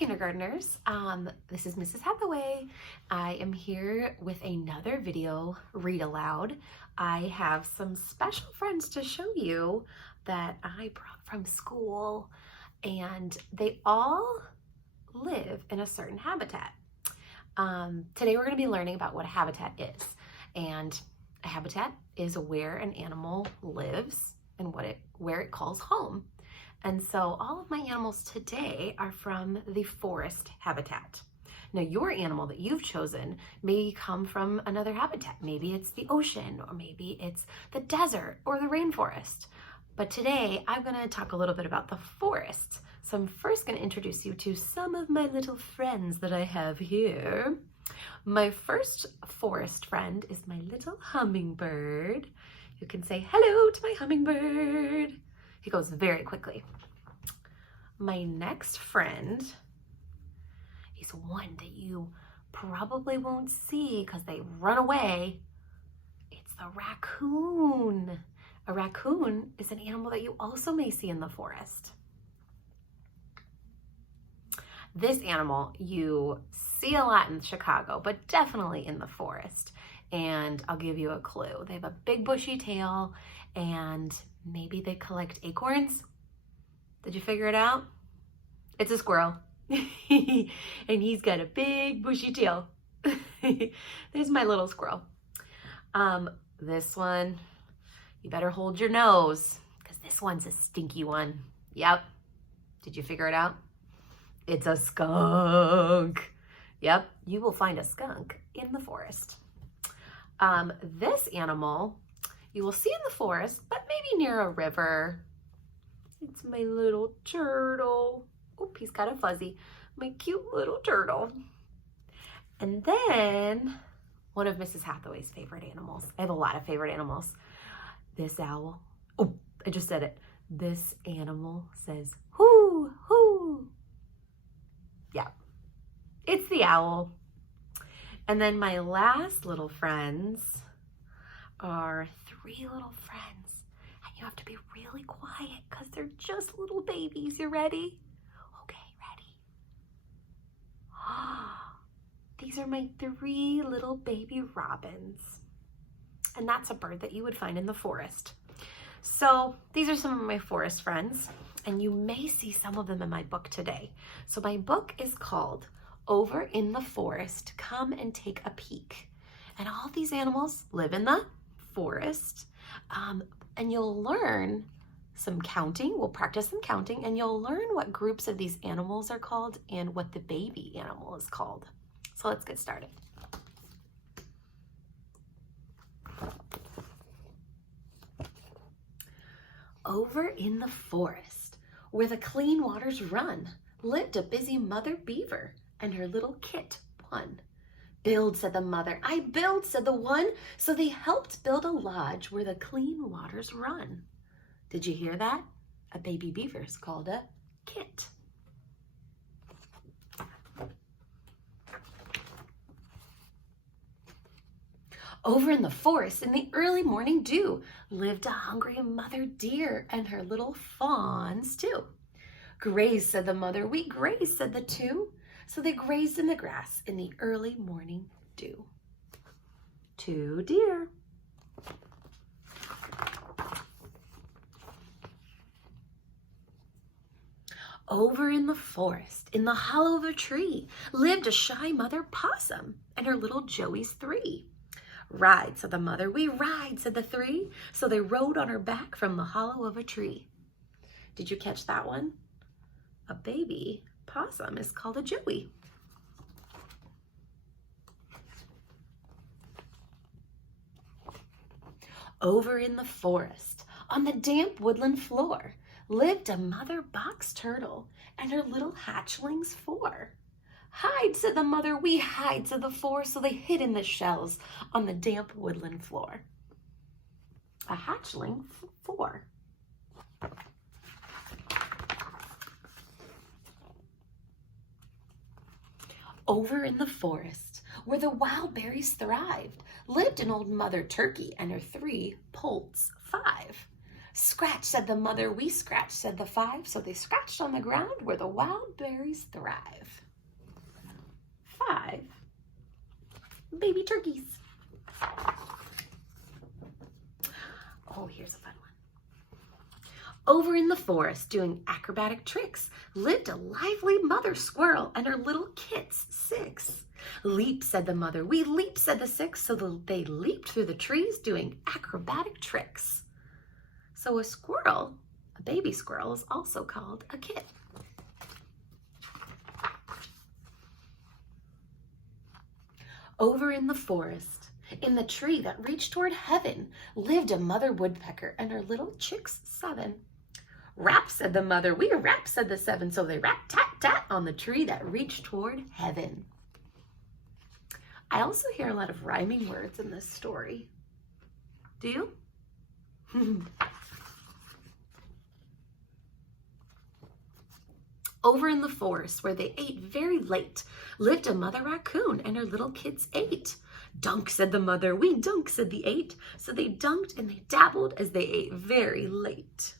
kindergartners. This is Mrs. Hathaway. I am here with another video read aloud. I have some special friends to show you that I brought from school, and they all live in a certain habitat. Today we're going to be learning about what a habitat is. And a habitat is where an animal lives and where it calls home. And so all of my animals today are from the forest habitat. Now your animal that you've chosen may come from another habitat. Maybe it's the ocean, or maybe it's the desert or the rainforest. But today I'm going to talk a little bit about the forest. So I'm first going to introduce you to some of my little friends that I have here. My first forest friend is my little hummingbird. You can say hello to my hummingbird. He goes very quickly. My next friend is one that you probably won't see because they run away. It's the raccoon. A raccoon is an animal that you also may see in the forest. This animal you see a lot in Chicago, but definitely in the forest. And I'll give you a clue. They have a big bushy tail, and maybe they collect acorns. Did you figure it out? It's a squirrel. And he's got a big bushy tail. There's my little squirrel. This one, you better hold your nose because this one's a stinky one. Yep. Did you figure it out? It's a skunk. Yep, you will find a skunk in the forest. This animal you will see in the forest, but maybe near a river. It's my little turtle. Oop, he's got a fuzzy. My cute little turtle. And then one of Mrs. Hathaway's favorite animals. I have a lot of favorite animals. This owl. Oh, I just said it. This animal says, hoo, hoo. Yeah, it's the owl. And then my last little friends are three little friends. And you have to be really quiet because they're just little babies. You ready? Okay, ready. These are my three little baby robins. And that's a bird that you would find in the forest. So these are some of my forest friends, and you may see some of them in my book today. So my book is called Over in the Forest, Come and Take a Peek. And all these animals live in the forest, and you'll learn some counting. We'll practice some counting, and you'll learn what groups of these animals are called and what the baby animal is called. So let's get started. Over in the forest, where the clean waters run, lived a busy mother beaver and her little kit, one. Build, said the mother. I build, said the one. So they helped build a lodge where the clean waters run. Did you hear that? A baby beaver's called a kit. Over in the forest, in the early morning dew, lived a hungry mother deer and her little fawns too. Graze, said the mother. We graze, said the two. So they grazed in the grass in the early morning dew. Two deer. Over in the forest, in the hollow of a tree, lived a shy mother possum and her little joeys three. Ride, said the mother. We ride, said the three. So they rode on her back from the hollow of a tree. Did you catch that one? A baby possum is called a joey. Over in the forest, on the damp woodland floor, lived a mother box turtle and her little hatchlings four. Hide, said the mother. We hide, said the four. So they hid in the shells on the damp woodland floor. A hatchling four. Over in the forest, where the wild berries thrived, lived an old mother turkey and her three poults, five. Scratch, said the mother, we scratch, said the five. So they scratched on the ground where the wild berries thrive. 5 baby turkeys. Oh, here's a fun one. Over in the forest doing acrobatic tricks lived a lively mother squirrel and her little kits 6. Leap, said the mother, we leap, said the 6. So they leaped through the trees doing acrobatic tricks. So a squirrel, a baby squirrel, is also called a kit. Over in the forest, in the tree that reached toward heaven, lived a mother woodpecker and her little chicks 7. Rap, said the mother, we rap, said the 7. So they rap, tat, tat on the tree that reached toward heaven. I also hear a lot of rhyming words in this story. Do you? Over in the forest where they ate very late lived a mother raccoon and her little kids 8. Dunk, said the mother, we dunk, said the 8. So they dunked and they dabbled as they ate very late.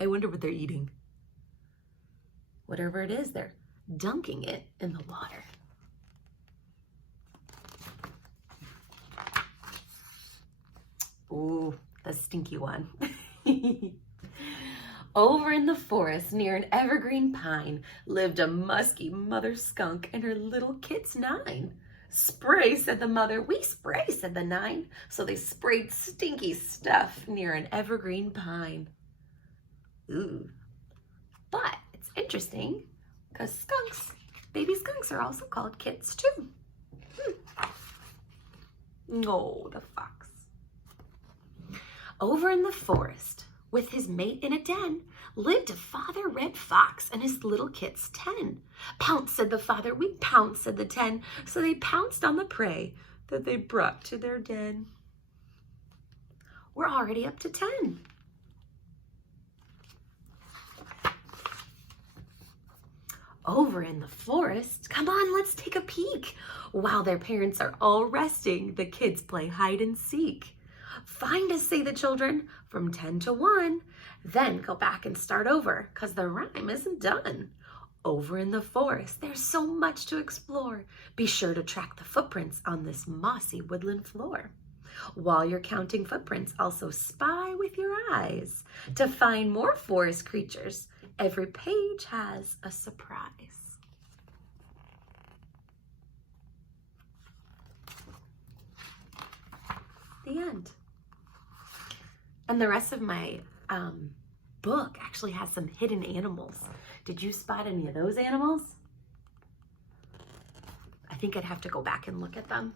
I wonder what they're eating. Whatever it is, they're dunking it in the water. Ooh, the stinky one. Over in the forest near an evergreen pine lived a musky mother skunk and her little kits 9. Spray, said the mother, we spray, said the 9. So they sprayed stinky stuff near an evergreen pine. Ooh. But it's interesting because skunks, baby skunks, are also called kits too. Oh, the fox. Over in the forest, with his mate in a den, lived a father red fox and his little kits 10. Pounce, said the father, we pounce, said the 10. So they pounced on the prey that they brought to their den. We're already up to 10. Over in the forest, come on, let's take a peek. While their parents are all resting, the kids play hide and seek. Find us, say the children, from 10 to 1. Then go back and start over, because the rhyme isn't done. Over in the forest, there's so much to explore. Be sure to track the footprints on this mossy woodland floor. While you're counting footprints, also spy with your eyes to find more forest creatures. Every page has a surprise. The end. And the rest of my book actually has some hidden animals. Did you spot any of those animals? I think I'd have to go back and look at them.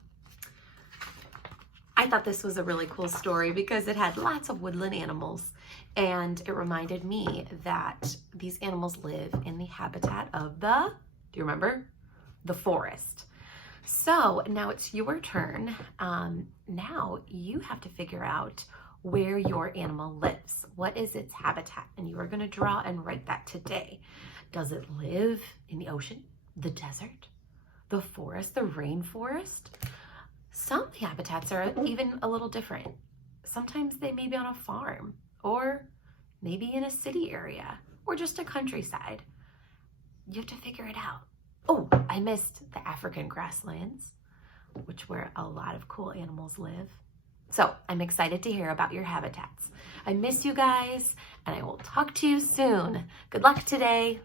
I thought this was a really cool story because it had lots of woodland animals, and it reminded me that these animals live in the habitat of the, do you remember? The forest. So now it's your turn. Now you have to figure out where your animal lives. What is its habitat? And you are going to draw and write that today. Does it live in the ocean, the desert, the forest, the rainforest? Some habitats are even a little different. Sometimes they may be on a farm, or maybe in a city area, or just a countryside. You have to figure it out. Oh, I missed the African grasslands, which where a lot of cool animals live. So I'm excited to hear about your habitats. I miss you guys, and I will talk to you soon. Good luck today.